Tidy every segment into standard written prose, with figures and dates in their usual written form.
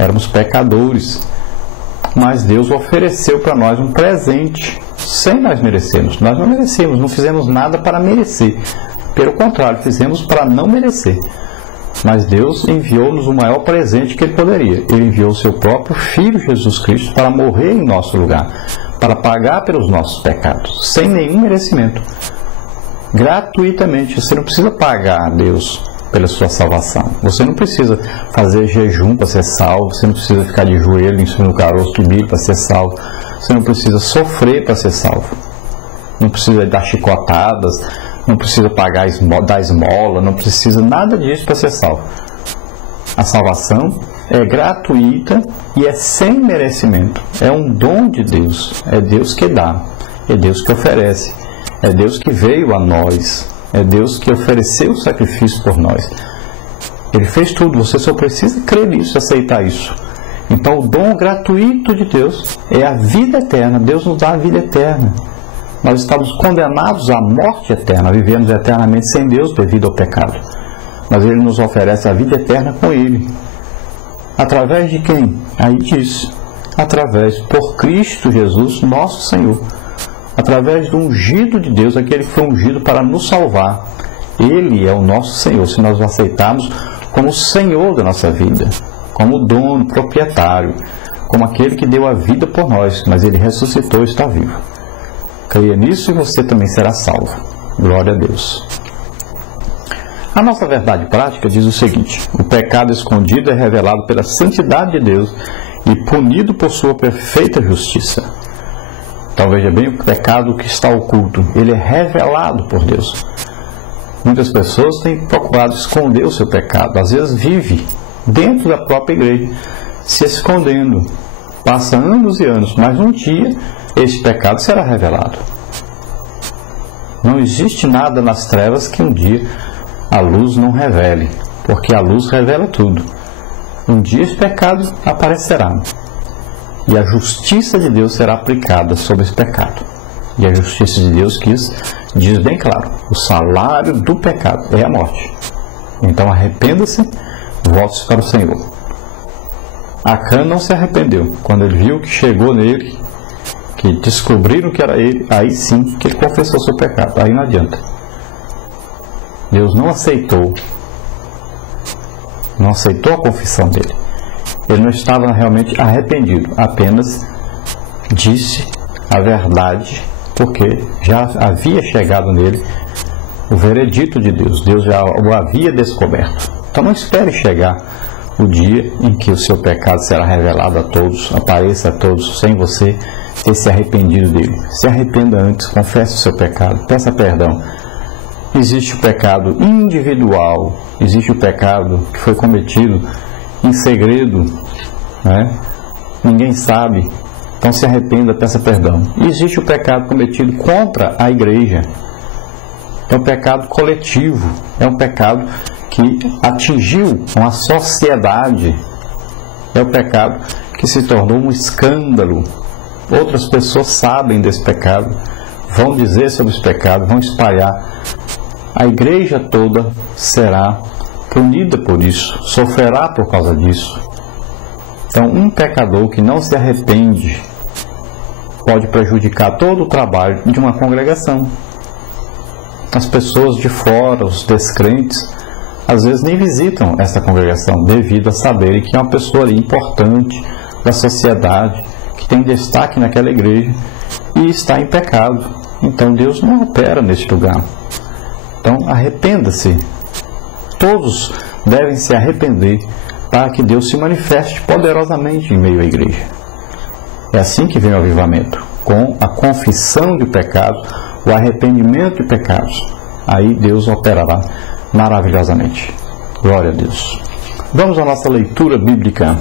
éramos pecadores, mas Deus ofereceu para nós um presente, sem nós merecermos. Nós não merecemos, não fizemos nada para merecer, pelo contrário, fizemos para não merecer. Mas Deus enviou-nos o maior presente que Ele poderia. Ele enviou o seu próprio Filho Jesus Cristo para morrer em nosso lugar, para pagar pelos nossos pecados, sem nenhum merecimento, gratuitamente. Você não precisa pagar a Deus pela sua salvação. Você não precisa fazer jejum para ser salvo. Você não precisa ficar de joelho em cima do caroço do milho para ser salvo. Você não precisa sofrer para ser salvo. Não precisa dar chicotadas, não precisa dar esmola, não precisa nada disso para ser salvo. A salvação é gratuita e é sem merecimento. É um dom de Deus. É Deus que dá, é Deus que oferece, é Deus que veio a nós, é Deus que ofereceu o sacrifício por nós. Ele fez tudo, você só precisa crer nisso, aceitar isso. Então o dom gratuito de Deus é a vida eterna. Deus nos dá a vida eterna. Nós estamos condenados à morte eterna, vivemos eternamente sem Deus devido ao pecado. Mas Ele nos oferece a vida eterna com Ele. Através de quem? Aí diz, por Cristo Jesus, nosso Senhor. Através do ungido de Deus, aquele que foi ungido para nos salvar. Ele é o nosso Senhor, se nós o aceitarmos como Senhor da nossa vida, como dono, proprietário, como aquele que deu a vida por nós, mas Ele ressuscitou e está vivo. Creia nisso e você também será salvo. Glória a Deus. A nossa verdade prática diz o seguinte: o pecado escondido é revelado pela santidade de Deus e punido por sua perfeita justiça. Então veja bem, o pecado que está oculto, ele é revelado por Deus. Muitas pessoas têm procurado esconder o seu pecado. Às vezes vive dentro da própria igreja, se escondendo. Passa anos e anos, mas um dia esse pecado será revelado. Não existe nada nas trevas que um dia a luz não revele, porque a luz revela tudo. Um dia esse pecado aparecerá e a justiça de Deus será aplicada sobre esse pecado. E a justiça de Deus diz bem claro: o salário do pecado é a morte. Então arrependa-se, volte-se para o Senhor. Acã não se arrependeu. Quando ele viu que chegou nele, que descobriram que era ele, aí sim que ele confessou seu pecado. Aí não adianta. Deus não aceitou a confissão dele. Ele não estava realmente arrependido, apenas disse a verdade, porque já havia chegado nele o veredito de Deus. Deus já o havia descoberto. Então não espere chegar o dia em que o seu pecado será revelado a todos, apareça a todos, sem você ter se arrependido dele. Se arrependa antes, confesse o seu pecado, peça perdão. Existe o pecado individual, existe o pecado que foi cometido em segredo, né? Ninguém sabe, então se arrependa, peça perdão. E existe o pecado cometido contra a igreja. É um pecado coletivo, é um pecado que atingiu uma sociedade, é o pecado que se tornou um escândalo. Outras pessoas sabem desse pecado, vão dizer sobre esse pecado, vão espalhar. A igreja toda será punida por isso, sofrerá por causa disso. Então, um pecador que não se arrepende pode prejudicar todo o trabalho de uma congregação. As pessoas de fora, os descrentes, às vezes nem visitam essa congregação devido a saberem que é uma pessoa ali importante da sociedade, que tem destaque naquela igreja e está em pecado. Então Deus não opera neste lugar. Então arrependa-se. Todos devem se arrepender para que Deus se manifeste poderosamente em meio à igreja. É assim que vem o avivamento, com a confissão de pecados, o arrependimento de pecados. Aí Deus operará maravilhosamente. Glória a Deus. Vamos à nossa leitura bíblica.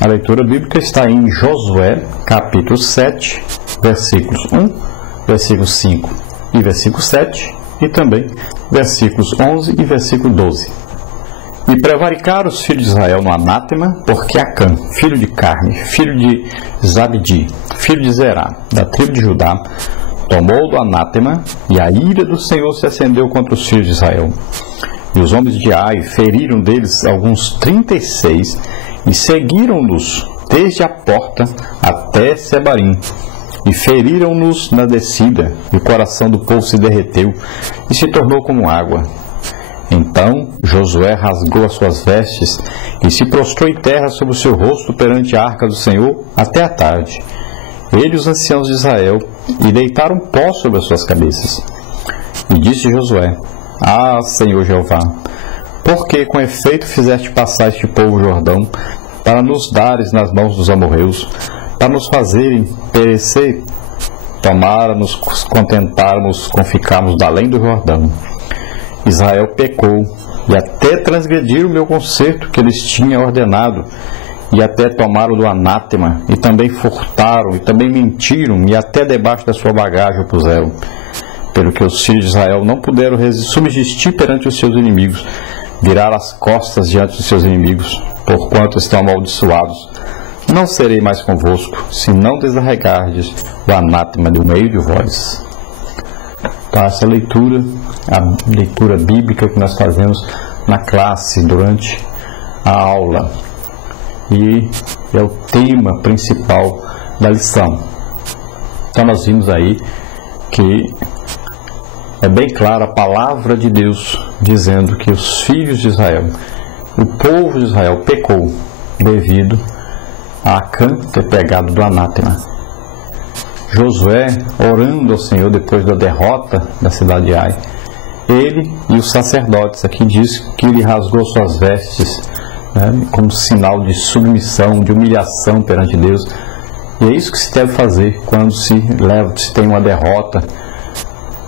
A leitura bíblica está em Josué, capítulo 7, versículos 1, versículo 5 e versículo 7, e também versículos 11 e versículo 12. E prevaricaram os filhos de Israel no anátema, porque Acã, filho de Carme, filho de Zabdi, filho de Zerá, da tribo de Judá, tomou do anátema, e a ira do Senhor se acendeu contra os filhos de Israel. E os homens de Ai feriram deles alguns 36, e seguiram-nos desde a porta até Sebarim, e feriram-nos na descida, e o coração do povo se derreteu, e se tornou como água. Então Josué rasgou as suas vestes, e se prostrou em terra sobre o seu rosto perante a arca do Senhor até a tarde. Ele e os anciãos de Israel, e deitaram pó sobre as suas cabeças. E disse Josué: Ah, Senhor Jeová, por que com efeito fizeste passar este povo o Jordão, para nos dares nas mãos dos amorreus, para nos fazerem perecer? Tomara nos contentarmos com ficarmos além do Jordão. Israel pecou, e até transgrediram o meu concerto que eles tinham ordenado, e até tomaram do anátema, e também furtaram, e também mentiram, e até debaixo da sua bagagem o puseram. Pelo que os filhos de Israel não puderam subsistir perante os seus inimigos, virar as costas diante dos seus inimigos, porquanto estão amaldiçoados. Não serei mais convosco, se não desarregardes o anátema do meio de vós. Então, essa leitura, a leitura bíblica que nós fazemos na classe, durante a aula, e é o tema principal da lição. Então nós vimos aí que é bem clara a palavra de Deus dizendo que os filhos de Israel, o povo de Israel pecou devido a Acã ter pegado do anátema. Josué, orando ao Senhor depois da derrota da cidade de Ai, ele e os sacerdotes, aqui diz que ele rasgou suas vestes, como sinal de submissão, de humilhação perante Deus. E é isso que se deve fazer quando se tem uma derrota,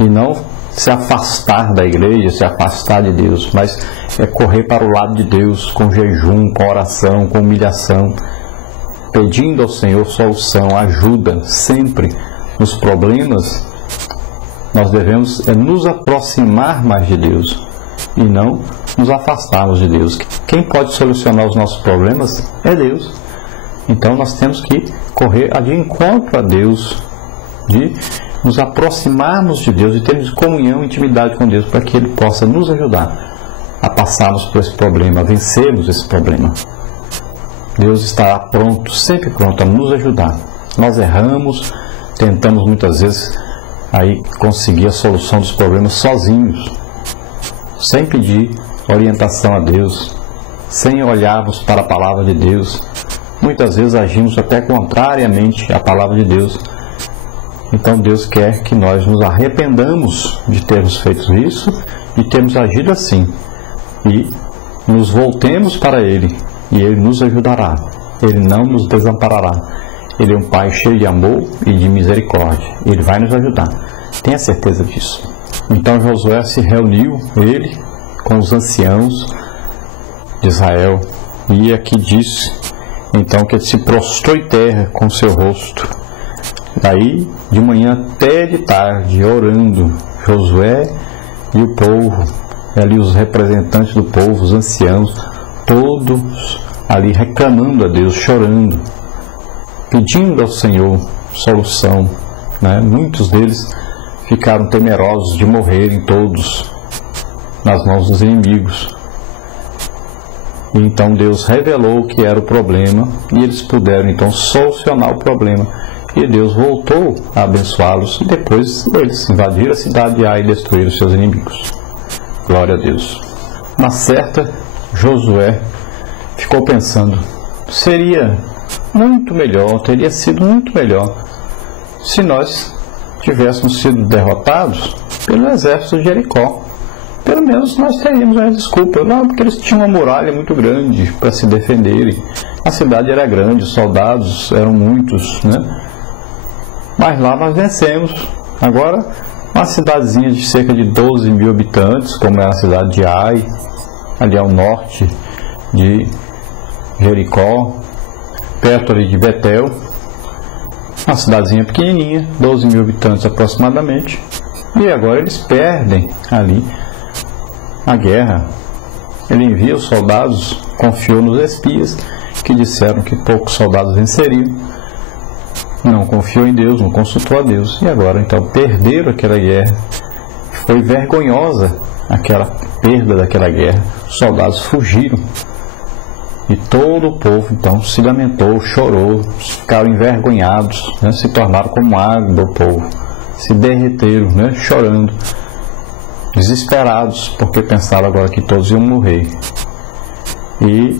e não se afastar da igreja, se afastar de Deus, mas é correr para o lado de Deus com jejum, com oração, com humilhação, pedindo ao Senhor solução, ajuda. Sempre nos problemas nós devemos nos aproximar mais de Deus e não nos afastarmos de Deus. Quem pode solucionar os nossos problemas é Deus. Então nós temos que correr de encontro a Deus, de nos aproximarmos de Deus e termos comunhão, intimidade com Deus, para que Ele possa nos ajudar a passarmos por esse problema, a vencermos esse problema. Deus estará pronto, sempre pronto a nos ajudar. Nós erramos, tentamos muitas vezes aí conseguir a solução dos problemas sozinhos, sem pedir orientação a Deus, sem olharmos para a palavra de Deus. Muitas vezes agimos até contrariamente à palavra de Deus. Então Deus quer que nós nos arrependamos de termos feito isso, de termos agido assim, e nos voltemos para Ele, e Ele nos ajudará. Ele não nos desamparará. Ele é um Pai cheio de amor e de misericórdia. Ele vai nos ajudar. Tenha certeza disso. Então Josué se reuniu, ele, com os anciãos de Israel, e aqui diz então que ele se prostrou em terra com seu rosto. Daí, de manhã até de tarde, orando, Josué e o povo, ali os representantes do povo, os anciãos, todos ali reclamando a Deus, chorando, pedindo ao Senhor solução. Muitos deles ficaram temerosos de morrerem todos nas mãos dos inimigos. E então Deus revelou o que era o problema, e eles puderam então solucionar o problema. E Deus voltou a abençoá-los, e depois eles invadiram a cidade de Ai e destruíram os seus inimigos. Glória a Deus. Na certa, Josué ficou pensando: seria muito melhor, teria sido muito melhor se nós tivéssemos sido derrotados pelo exército de Jericó. Pelo menos nós teríamos uma desculpa. Não, porque eles tinham uma muralha muito grande para se defenderem. A cidade era grande, os soldados eram muitos, Mas lá nós vencemos. Agora, uma cidadezinha de cerca de 12 mil habitantes, como é a cidade de Ai, ali ao norte de Jericó, perto ali de Betel, uma cidadezinha pequenininha, 12 mil habitantes aproximadamente, e agora eles perdem ali a guerra. Ele envia os soldados, confiou nos espias, que disseram que poucos soldados venceriam, não confiou em Deus, não consultou a Deus, e agora então perderam aquela guerra. Foi vergonhosa aquela perda daquela guerra. Os soldados fugiram, E todo o povo então se lamentou, chorou, ficaram envergonhados, né? Se tornaram como água do povo, se derreteram, né? Chorando, desesperados, porque pensaram agora que todos iam morrer. E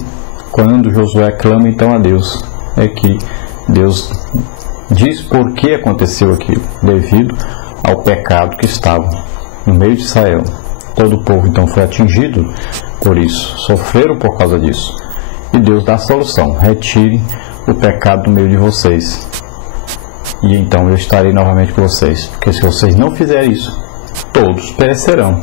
quando Josué clama então a Deus, é que Deus diz por que aconteceu aquilo, devido ao pecado que estava no meio de Israel. Todo o povo então foi atingido por isso, sofreram por causa disso. E Deus dá a solução: retirem o pecado do meio de vocês, e então eu estarei novamente com vocês. Porque se vocês não fizerem isso, todos perecerão.